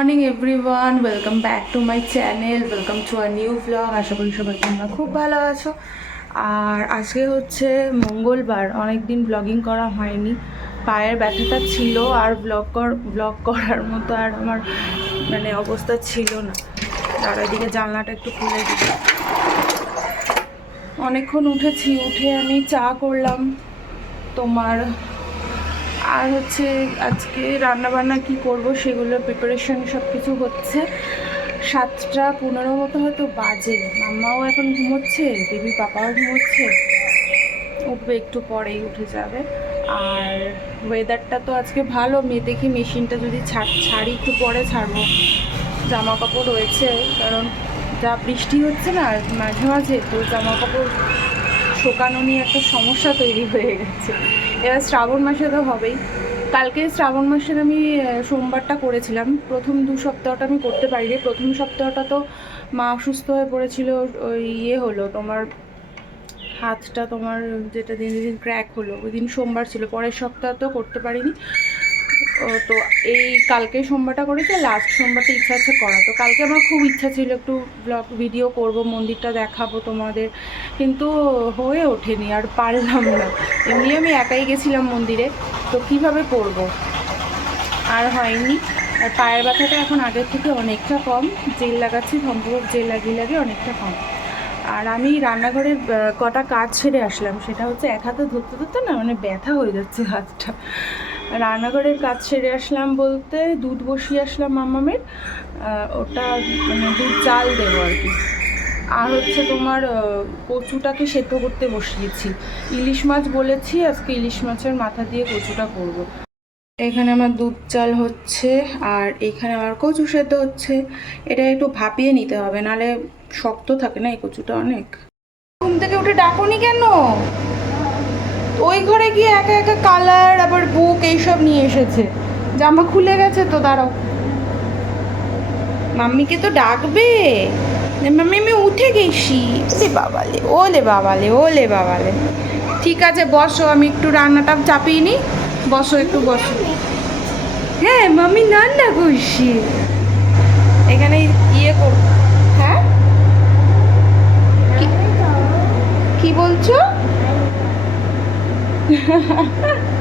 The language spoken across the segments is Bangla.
Morning everyone welcome back to my channel welcome to our new blog আশা করি সবাই তোমরা খুব ভালো আছো। আর আজকে হচ্ছে মঙ্গলবার। অনেক দিন ব্লগিং করা হয়নি। পায়ের ব্যথাটা ছিল, আর ব্লগ কর ব্লগ করার মতো আর আমার মানে অবস্থা ছিল না। তার এদিকে জানলাটা একটু খুলে দিই। অনেকক্ষণ উঠেছি, উঠে আমি চা করলাম। তোমার আর হচ্ছে আজকে রান্না বান্না কি করব সেগুলো প্রিপারেশন সব কিছু হচ্ছে। সাতটা পনেরো মতো হয়তো বাজে। মাম্মাও এখন ঘুমোচ্ছে বেবি পাপাও ঘুমোচ্ছে। উঠবে একটু পরেই উঠে যাবে। আর ওয়েদারটা তো আজকে ভালো, মেয়ে দেখি মেশিনটা যদি ছাড়ি একটু পরে ছাড়বো। জামা কাপড় রয়েছে, কারণ যা বৃষ্টি হচ্ছে না মাঝে মাঝে, তো জামা কাপড় শোকানো নিয়ে একটা সমস্যা তৈরি হয়ে গেছে। এবার শ্রাবণ মাসে তো হবেই। কালকে শ্রাবণ মাসের আমি সোমবারটা করেছিলাম। প্রথম দু সপ্তাহটা আমি করতে পারিনি। প্রথম সপ্তাহটা তো মা অসুস্থ হয়ে পড়েছিল, ওই ইয়ে হলো তোমার হাতটা তোমার যেটা দিন দিন ক্র্যাক হলো, ওই দিন সোমবার ছিল। পরের সপ্তাহ তো করতে পারিনি। তো এই কালকে সোমবারটা করেছে লাস্ট সোমবারটা ইচ্ছা আছে করা তো কালকে আমার খুব ইচ্ছা ছিল একটু ব্লগ ভিডিও করব মন্দিরটা দেখাবো তোমাদের। কিন্তু হয়ে ওঠেনি আর পারলাম না। এমনি আমি একাই গেছিলাম মন্দিরে তো কীভাবে করব? আর হয়নি। আর পায়ের ব্যথাটা এখন আগের থেকে অনেকটা কম। জেল লাগাচ্ছি সম্পূর্ণ জেল লাগিয়ে লাগে অনেকটা কম। আর আমি রান্নাঘরের আহ, কটা কাজ ছেড়ে আসলাম। সেটা হচ্ছে এক হাতে ধরতে ধরতে না মানে ব্যথা হয়ে যাচ্ছে হাতটা। রান্নাঘরের কাজ সেরে আসলাম বলতে, দুধ বসিয়ে আসলাম মামামের ওটা মানে দুধ চাল দেবো আর কি। আর হচ্ছে তোমার কচুটাকে সেদ্ধ করতে বসিয়েছি। ইলিশ মাছ বলেছি, আজকে ইলিশ মাছের মাথা দিয়ে কচুটা করব। এখানে আমার দুধ চাল হচ্ছে, আর এখানে আমার কচু সেদ্ধ হচ্ছে। এটা একটু ভাপিয়ে নিতে হবে, নালে শক্ত থাকে না এই কচুটা অনেক। ঘুম থেকে উঠে ডাকুনি কেন? ওই ঘরে গিয়ে একা একা কালার, আবার বুক এইসব নিয়ে এসেছে। জামা খুলে গেছে তো, দাঁড়াও। মাম্মিকে তো ডাকবে। মাম্মি, আমি উঠে গেছি। ওলে বাবালে ওলে বাবালে ওলে বাবালে। ঠিক আছে, বসো, আমি একটু রান্নাটা চাপিয়ে নিই। বসো, একটু বসো। হ্যাঁ মাম্মি রান্না করছি। এখানে ইয়ে কর হ্যাঁ? কি- বলছো?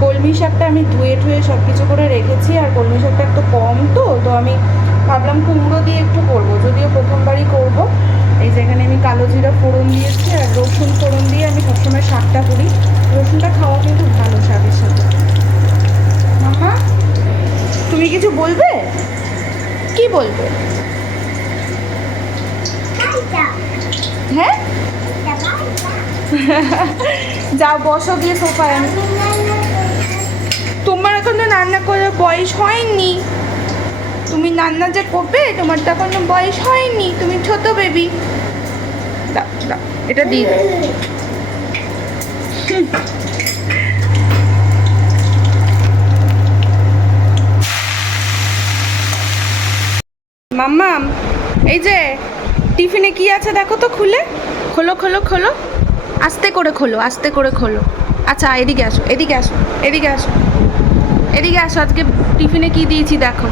কলমি শাকটা আমি ধুয়ে টুয়ে সব কিছু করে রেখেছি আর কলমি শাকটা একটু কম তো তো আমি ভাবলাম কুমড়ো দিয়ে একটু করব যদিও প্রথমবারই করব। এই যে এখানে আমি কালো জিরা ফোড়ন দিয়েছি আর রসুন ফোড়ন দিয়ে আমি সবসময় শাকটা করি। রসুনটা খাওয়া কিন্তু ভালো শাকের সাথে। মামা তুমি কিছু বলবে? কি বলবে? হ্যাঁ? যাও বসো গিয়ে সোফায়। আমি তোমার এখন তো রান্না করার বয়স হয়নি। তুমি রান্না যে করবে, তোমার তো এখনও বয়স হয়নি। তুমি ছোট বেবি এটা দিয়ে দাও। এই যে টিফিনে কি আছে দেখো তো খুলে। খোলো খোলো খোলো। আস্তে করে খোলো, আস্তে করে খোলো। আচ্ছা এদিকে আসো এদিকে আসো এদিকে আসো। এদিকে আসো, আজকে টিফিনে কি দিয়েছি দেখো।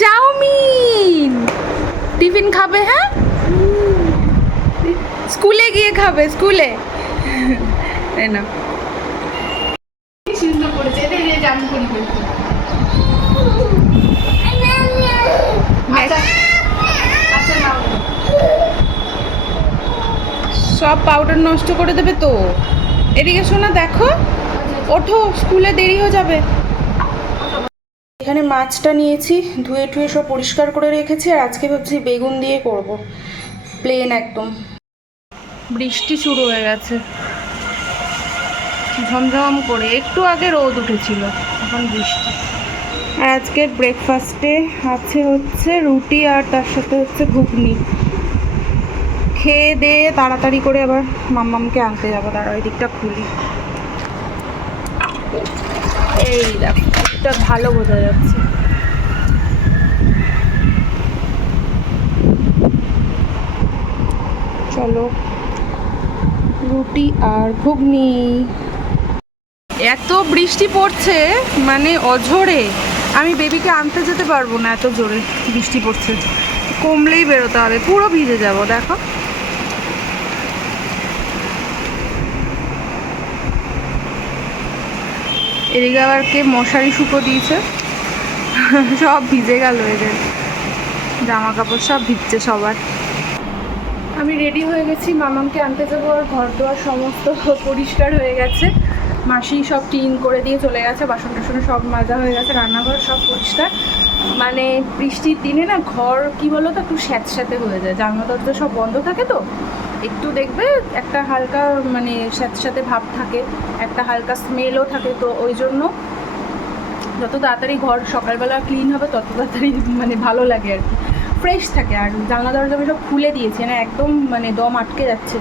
চাউমিন! টিফিন খাবে হ্যাঁ? স্কুলে গিয়ে খাবে, স্কুলে। না সব পাউডার নষ্ট করে দেবে তো? এদিকে শোনা, দেখো। ওঠো, স্কুলে দেরি হয়ে যাবে। এখানে মাছটা নিয়েছি, ধুয়ে টুয়ে সব পরিষ্কার করে রেখেছি, আর আজকে ভাবছি বেগুন দিয়ে করব। প্লেন একদম। বৃষ্টি শুরু হয়ে গেছে। ঝমঝম করে, একটু আগে রোদ উঠেছিল, এখন বৃষ্টি। আর আজকের ব্রেকফাস্টে আছে হচ্ছে রুটি, আর তার সাথে হচ্ছে ঘুগনি। খেয়ে দিয়ে তাড়াতাড়ি করে আবার মাম্মামকে আনতে যাব। তারা ওই দিকটা খুলি। এই দেখো, এটা ভালো বোঝা যাচ্ছে। চলো, রুটি আর ঘুগনি। এত বৃষ্টি পড়ছে মানে অঝরে। আমি বেবিকে আনতে যেতে পারব না, এত জোরে বৃষ্টি পড়ছে। কমলেই বেরোতে হবে, পুরো ভিজে যাব, দেখো। এদিকে আবার কে মশারি শুকো দিয়েছে? সব ভিজে গেল এদের। জামা কাপড় সব ভিজছে সবার। আমি রেডি হয়ে গেছি, মামামকে আনতে যাব, আর ঘর দোয়ার সমস্ত পরিষ্কার হয়ে গেছে। মাসি সব ক্লিন করে দিয়ে চলে গেছে বাসন টাসন সব মাজা হয়ে গেছে, রান্নাঘর সব পরিষ্কার। মানে বৃষ্টির দিনে না ঘর, কি বলো তো একটু স্যাঁতস্যাঁতে হয়ে যায়। জানলা দরজা সব বন্ধ থাকে তো? একটু দেখবে, একটা হালকা মানে স্যাঁতস্যাঁতে ভাব থাকে, একটা হালকা স্মেলও থাকে, তো ওই জন্য যত তাড়াতাড়ি ঘর সকালবেলা ক্লিন হবে, তত তাড়াতাড়ি মানে ভালো লাগে আর কি। ফ্রেশ থাকে আর জানলা দরজা আমি সব খুলে দিয়েছি, না একদম মানে দম আটকে যাচ্ছে।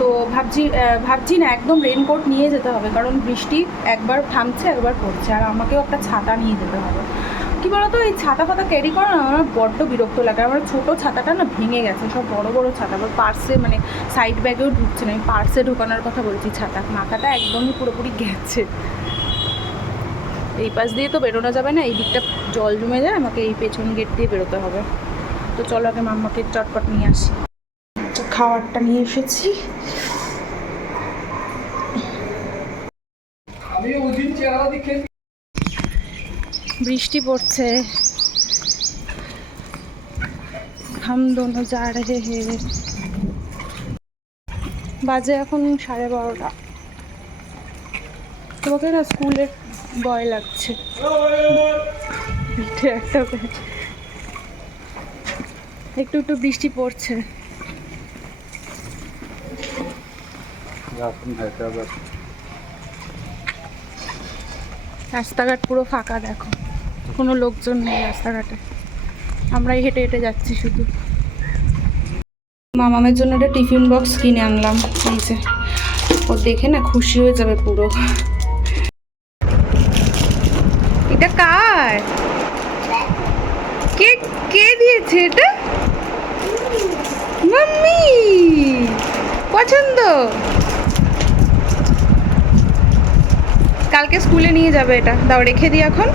তো ভাবছি ভাবছি না একদম রেনকোট নিয়ে যেতে হবে, কারণ বৃষ্টি একবার থামছে, একবার পড়ছে, আর আমাকেও একটা ছাতা নিয়ে যেতে হবে। কি বলতো, এই ছাতা ফাতা ক্যারি করা না, আমার বড্ড বিরক্ত লাগে। আমার ছোটো ছাতাটা না ভেঙে গেছে, সব বড় বড় ছাতা। আবার পার্সে মানে সাইড ব্যাগেও ঢুকছে না। আমি পার্সে ঢোকানোর কথা বলছি, ছাতা মাথাটা একদমই পুরোপুরি গেছে। এই পাশ দিয়ে তো বেরোনো যাবে না, এই দিকটা জল জমে যায়, আমাকে এই পেছন গেট দিয়ে বেরোতে হবে। তো চলো আগে মাম্মাকে চটপট নিয়ে আসি। খাবারটা নিয়ে এসেছি। আমি ওই দিন চেহারা দেখে বৃষ্টি পড়ছে। হাম দোনো যা রে হে। বাজে এখন সাড়ে বারোটা। তোমাকে না স্কুলের ভয় লাগছে। পিঠে একটা একটু একটু বৃষ্টি পড়ছে। রাস্তাঘাট পুরো ফাঁকা দেখো। কোনো লোকজন নেই রাস্তাঘাটে। আমরাই হেঁটে হেঁটে যাচ্ছি শুধু। মামামের জন্য একটা টিফিন বক্স কিনে আনলাম। এই যে, ও দেখে না খুশি হয়ে যাবে পুরো। এটা কার? কে কে দিয়েছে এটা? মাম্মি! পছন্দ? কালকে স্কুলে নিয়ে যাবে এটা। দাও, রেখে দিই এখন।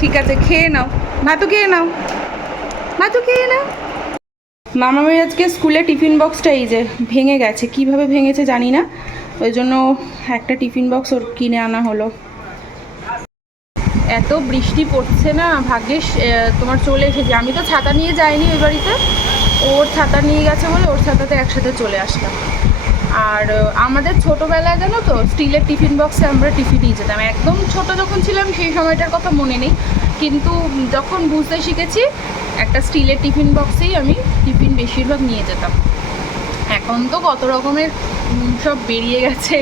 ঠিক আছে, খেয়ে নাও। ভাতু খেয়ে নাও। ভাতু খেয়ে নাও। মামা মামামের আজকে স্কুলে টিফিন বক্সটা এই যে ভেঙে গেছে। কীভাবে ভেঙেছে জানি না। ওই জন্য একটা টিফিন বক্স ওর কিনে আনা হলো। এত বৃষ্টি পড়ছে না, ভাগ্যিস তোমার চলে এসেছে। আমি তো ছাতা নিয়ে যাইনি ওই বাড়িতে। ওর ছাতা নিয়ে গেছে বলে ওর ছাতাতে একসাথে চলে আসলাম। আর আমাদের ছোটোবেলায় জানো তো, স্টিলের টিফিন বক্সে আমরা টিফিনই যেতাম। একদম ছোট যখন ছিলাম, সেই সময়টার কথা মনে নেই। কিন্তু যখন বুঝতে শিখেছি, একটা স্টিলের টিফিন বক্সেই আমি টিফিন বেশিরভাগ নিয়ে যেতাম। এখন তো কত রকমের সব বেরিয়ে গেছে।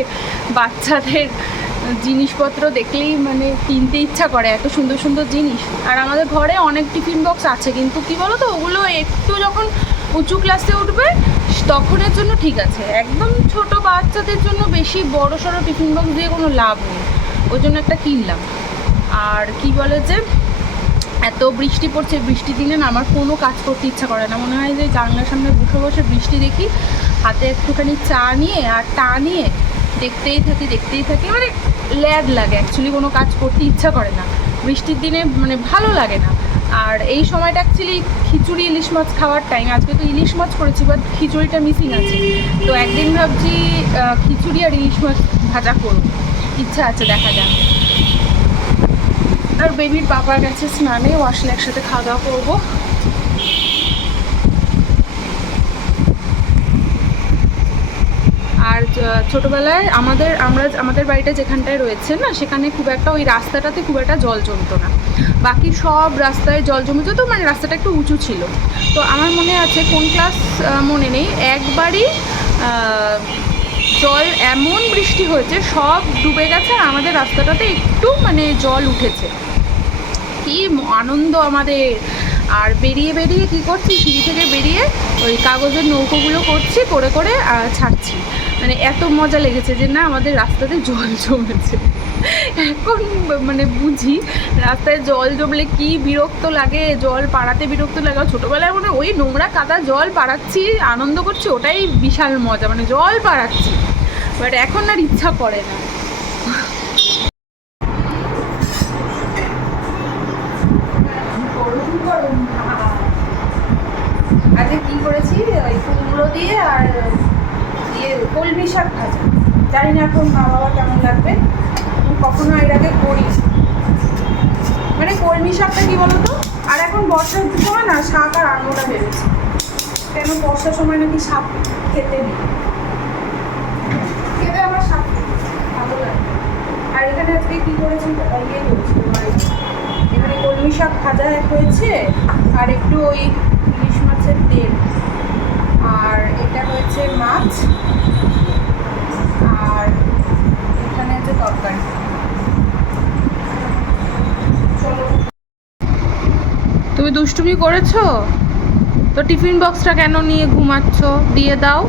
বাচ্চাদের জিনিসপত্র দেখলেই মানে কিনতে ইচ্ছা করে, এত সুন্দর সুন্দর জিনিস। আর আমাদের ঘরে অনেক টিফিন বক্স আছে, কিন্তু কি বলো তো ওগুলো একটু যখন উঁচু ক্লাসে উঠবে তখনের জন্য ঠিক আছে। একদম ছোট বাচ্চাদের জন্য বেশি বড় সড়ো টিফিন বক্স দিয়ে কোনো লাভ নেই। ওই জন্য একটা কিনলাম। আর কি বলে যে, এত বৃষ্টি পড়ছে বৃষ্টির দিনে না আমার কোনো কাজ করতে ইচ্ছা করে না। মনে হয় যে জানলার সামনে বসে বসে বৃষ্টি দেখি, হাতে একটুখানি চা নিয়ে আর টা নিয়ে দেখতেই থাকি দেখতেই থাকি। মানে ল্যাড লাগে অ্যাকচুয়ালি কোনো কাজ করতে ইচ্ছা করে না। বৃষ্টির দিনে মানে ভালো লাগে না। আর এই সময়টা অ্যাকচুয়ালি খিচুড়ি, ইলিশ মাছ খাওয়ার টাইম আজকে তো ইলিশ মাছ করেছি বাট খিচুড়িটা মিসিং আছে। তো একদিন ভাবছি খিচুড়ি আর ইলিশ মাছ ভাজা করব। ইচ্ছা আছে দেখা যাক। আর বেবির বাবার কাছে স্নানে ও আসলে একসাথে খাওয়া দাওয়া করব। আর ছোটবেলায় আমাদের, আমরা আমাদের বাড়িটা যেখানটায় রয়েছে না, সেখানে খুব একটা ওই রাস্তাটাতে খুব একটা জল জমতো না। বাকি সব রাস্তায় জল জমে যেত মানে রাস্তাটা একটু উঁচু ছিল। তো আমার মনে আছে কোন ক্লাস মনে নেই, একবারই জল এমন বৃষ্টি হয়েছে, সব ডুবে গেছে, আর আমাদের রাস্তাটাতে একটু মানে জল উঠেছে। কি আনন্দ আমাদের! আর বেরিয়ে বেরিয়ে কি করছি? সিঁড়ি থেকে বেরিয়ে ওই কাগজের নৌকোগুলো করছি, করে করে ছাড়ছি। মানে এত মজা লেগেছে যে না, আমাদের রাস্তাতে জল জমেছে। এখন মানে বুঝি রাস্তায় জল জমলে কি বিরক্ত লাগে, জল পাড়াতে বিরক্ত লাগে। ছোটোবেলায় মনে ওই নোংরা কাদা জল পাড়াচ্ছি, আনন্দ করছি, ওটাই বিশাল মজা। মানে জল পাড়াচ্ছি। বাট এখন আর ইচ্ছা করে না আজকে কি করেছি ওই কুমড়ো দিয়ে আর দিয়ে কলমি শাক ভাজা জানি না এখন মা বাবা কেমন লাগবে। কখনো এর আগে করি মানে কলমি শাকটা কি বলতো? আর এখন বর্ষার সময় না, শাক আর আঙুরটা বেরোচ্ছে কেন বর্ষার সময় নাকি শাক খেতে নেই? খেতে আমার শাক ভালো লাগে। আর এখানে আজকে কি করেছি? ইয়ে করেছি এখানে কলমি শাক ভাজা হয়েছে, আর একটু ওই ইলিশ মাছের তেল। আর এটা হয়েছে মাছ। তুমি দুষ্টুমি করেছ? তো টিফিন বক্সটা কেন নিয়ে ঘুমাচ্ছ? দিয়ে দাও।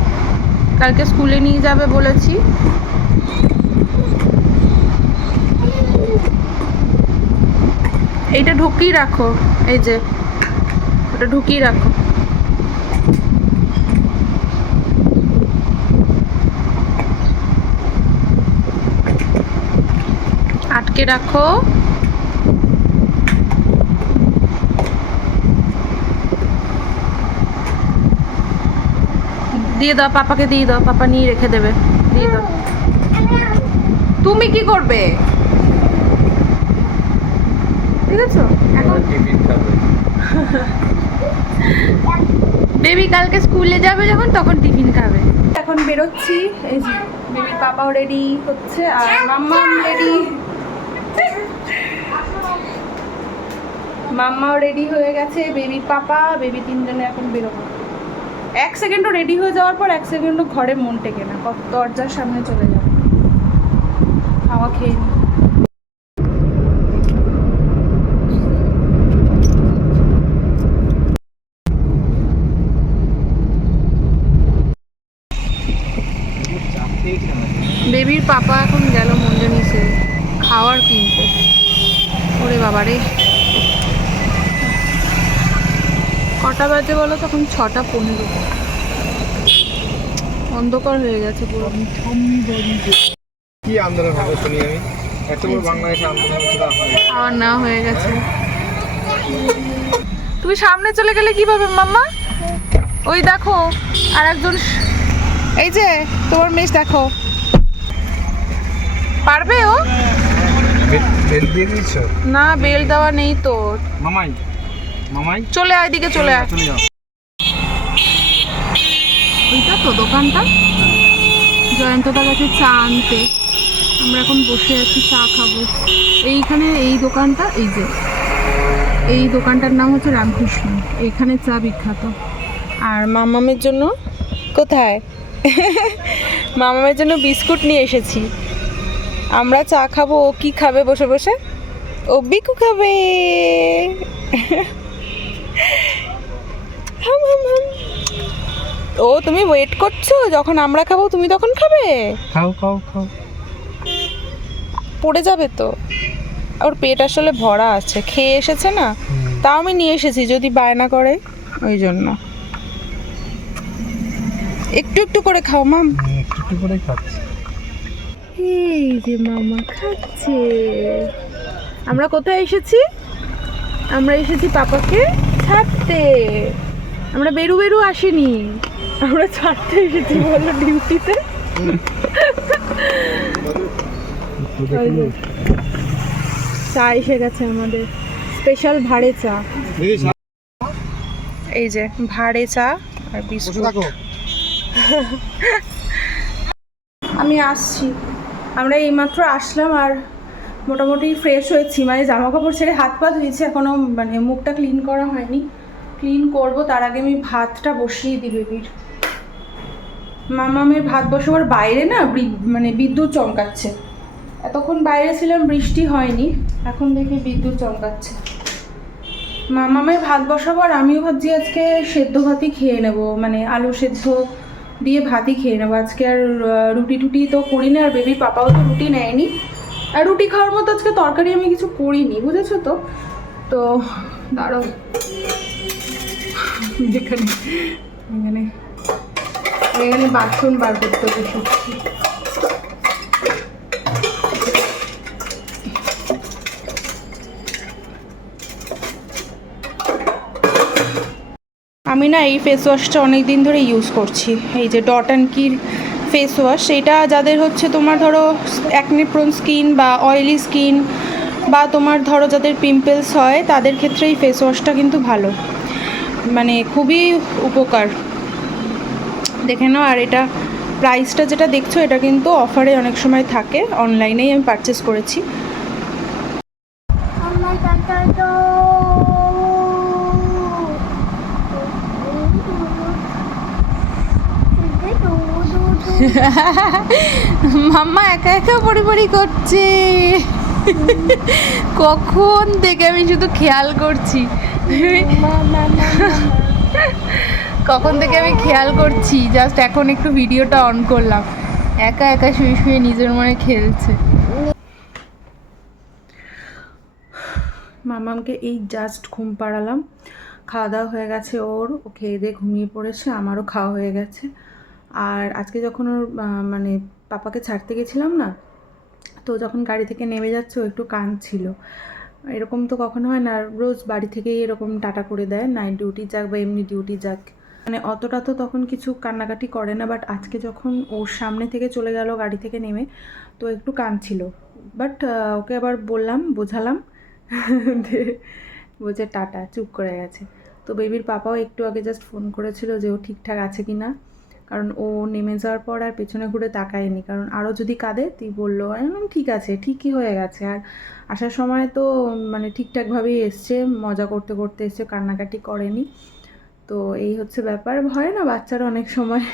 কালকে স্কুলে নিয়ে যাবে বলেছি। এইটা ঢুকিয়ে রাখো, এই যে। ওটা ঢুকিয়ে রাখো। আটকে রাখো। দিয়ে দাও, পাপাকে দিয়ে দাও, পাপা নিয়ে রেখে দেবে। দিয়ে দাও। তুমি কি করবে? ঠিক আছে এখন বেবি কালকে স্কুলে যাবে যখন, তখন টিফিন খাবে। এখন বেরোচ্ছি। এই বেবির পাপাও রেডি হচ্ছে, আর মাম্মাও রেডি মাম্মাও রেডি হয়ে গেছে বেবি পাপা বেবি তিনজনে এখন বেরোবো। এক সেকেন্ডও রেডি হয়ে যাওয়ার পর এক সেকেন্ডও ঘরে মন টেকে না দরজার সামনে চলে যাবে। খাওয়া খেয়ে নি বেবির পাপা এখন গেল মঞ্জনিসে খাওয়ার কিনতে ওরে বাবা রে কটা বাজে বলো তখন ছটা পনেরো। অন্ধকার হয়ে গেছে পুরো। কি আন্দোলন হবে শুনি আমি? এত বড় বাংলাদেশে আন্দোলন না। হয়ে গেছে। তুমি সামনে চলে গেলে কীভাবে মাম্মা? ওই দেখো আর একজন এই যে তোমার মেশ দেখো। পারবে ও? বেল দিয়ে দিয়েছ? না বেল দেওয়া নেই তো। মামাই মামাই। চলে আয় দিকে চলে আয়। চলে যাও। ওইটা তো দোকানটা। জয়ন্তদা গেছে চা আনতে। আমরা এখন বসে আছি, চা খাব। এইখানে এই দোকানটা, এই যে। এই দোকানটার নাম হচ্ছে রামকৃষ্ণ। এইখানে চা বিখ্যাত। আর মামামের জন্য কোথায়? মামামের জন্য বিস্কুট নিয়ে এসেছি। আমরা চা খাব, ও কি খাবে বসে বসে? ও বিকু খাবে। হাম হাম হাম। ও তুমি ওয়েট করছ? যখন আমরা খাব তুমি তখন খাবে? খাও খাও খাও। পড়ে যাবে তো। ওর পেট আসলে ভরা আছে খেয়ে এসেছে না? তাও আমি নিয়ে এসেছি যদি বায়না করে ওই জন্য। একটু একটু করে খাও মাম একটু একটু করে খাচ্ছি। এই যে মামা খাচ্ছে। আমরা কোথায় এসেছি? আমরা এসেছি পাপাকে ছাড়তে। আমরা বেরু বেরু আসিনি। আমরা ছাড়তে এসেছি বলল ডিউটিতে। চা এসে গেছে আমাদের। স্পেশাল ভাড়ে চা। এই যে ভাড়ে চা আর বিস্কুট। আমি আসছি। আমরা এইমাত্র আসলাম আর মোটামুটি ফ্রেশ হয়েছি। মানে জামা কাপড় ছেড়ে হাত পা ধুয়েছি এখনও মানে মুখটা ক্লিন করা হয়নি। ক্লিন করব তার আগে আমি ভাতটা বসিয়ে দিই বেবির মামামের ভাত বসাবার বাইরে না মানে বিদ্যুৎ চমকাচ্ছে। এতক্ষণ বাইরে ছিলাম, বৃষ্টি হয়নি। এখন দেখি বিদ্যুৎ চমকাচ্ছে। মামামের ভাত বসাবার আমিও ভাবছি আজকে সেদ্ধ ভাতই খেয়ে নেব মানে আলু সেদ্ধ দিয়ে ভাতই খেয়ে নেব। আজকে আর রুটি টুটি তো করি না আর বেবির পাপাও তো রুটি নেয়নি। আর রুটি খাওয়ার মতো আজকে তরকারি আমি কিছু করিনি, বুঝেছ তো? তো দাঁড়ো যেখানে এখানে। এখানে বাথরুম বার করতে হবে আমি না এই ফেস ওয়াশটা অনেক দিন ধরে ইউজ করছি। এই যে Dot and Key face wash এটা যাদের হচ্ছে তোমার ধরো অ্যাকনেপ্রোন স্কিন বা অয়েলি স্কিন বা তোমার ধরো যাদের পিম্পলস হয়, তাদের ক্ষেত্রে এই ফেস ওয়াশটা কিন্তু ভালো। মানে খুবই উপকার। দেখে নাও। আর এটা প্রাইসটা যেটা দেখছ এটা কিন্তু অফারে অনেক সময় থাকে। অনলাইনেই আমি পারচেস করেছি। মাম্মা একা একা পরিপরি করছে। কখন থেকে আমি শুধু খেয়াল করছি। কখন থেকে আমি খেয়াল করছি জাস্ট এখন একটু ভিডিওটা অন করলাম। একা একা শুয়ে শুয়ে নিজের মনে খেলছে। মামামকে এই জাস্ট ঘুম পাড়ালাম। খাওয়া দাওয়া হয়ে গেছে ওর, ও খেয়ে দিয়ে ঘুমিয়ে পড়েছে, আমারও খাওয়া হয়ে গেছে। আর আজকে যখন ওর মানে পাপাকে ছাড়তে গেছিলাম না, তো যখন গাড়ি থেকে নেমে যাচ্ছে, ও একটু কাঁদছিল। এরকম তো কখনো হয় না, রোজ বাড়ি থেকেই এরকম টাটা করে দেয় নাইট ডিউটি যাক বা এমনি ডিউটি যাক। মানে অতটা তো তখন কিছু কান্নাকাটি করে না বাট আজকে যখন ওর সামনে থেকে চলে গেল গাড়ি থেকে নেমে, তো একটু কাঁদছিল। বাট ওকে আবার বললাম, বোঝালাম বলছে, টাটা, চুপ করে গেছে। তো বেবির পাপাও একটু আগে জাস্ট ফোন করেছিল যে ও ঠিকঠাক আছে কি না। কারণ ও নেমে যাওয়ার পর আর পেছনে ঘুরে তাকায়নি। কারণ আরও যদি কাঁদে তুই বলল আমি ঠিক আছে, ঠিকই হয়ে গেছে। আর আসার সময় তো মানে ঠিকঠাকভাবেই এসছে, মজা করতে করতে এসছে, কান্নাকাটি করেনি। তো এই হচ্ছে ব্যাপার। হয় না, বাচ্চারা অনেক সময়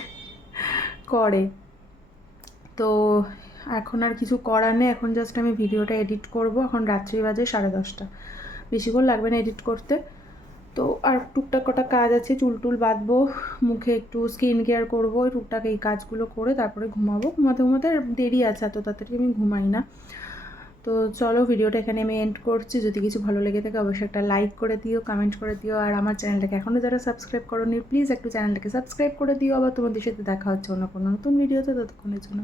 করে। তো এখন আর কিছু করার নেই। এখন জাস্ট আমি ভিডিওটা এডিট করব। এখন রাত্রি বাজে সাড়ে দশটা। বেশিক্ষণ লাগবে না এডিট করতে। তো আর টুকটাক কটা কাজ আছে, চুল টুল বাঁধবো, মুখে একটু স্কিন কেয়ার করব, টুকটাক এই কাজগুলো করে তারপরে ঘুমাবো। ঘুমাতে ঘুমাতে দেরি আছে, এত তাড়াতাড়ি আমি ঘুমাই না। তো চলো ভিডিওটা এখানে আমি এন্ড করছি। যদি কিছু ভালো লেগে থাকে, অবশ্যই একটা লাইক করে দিও কমেন্ট করে দিও। আর আমার চ্যানেলটাকে এখনও যারা সাবস্ক্রাইব করোনি প্লিজ একটু চ্যানেলটাকে সাবস্ক্রাইব করে দিও। আবার তোমাদের সাথে দেখা হচ্ছে অন্য কোনো নতুন ভিডিওতে ততক্ষণের জন্য।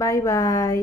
Bye bye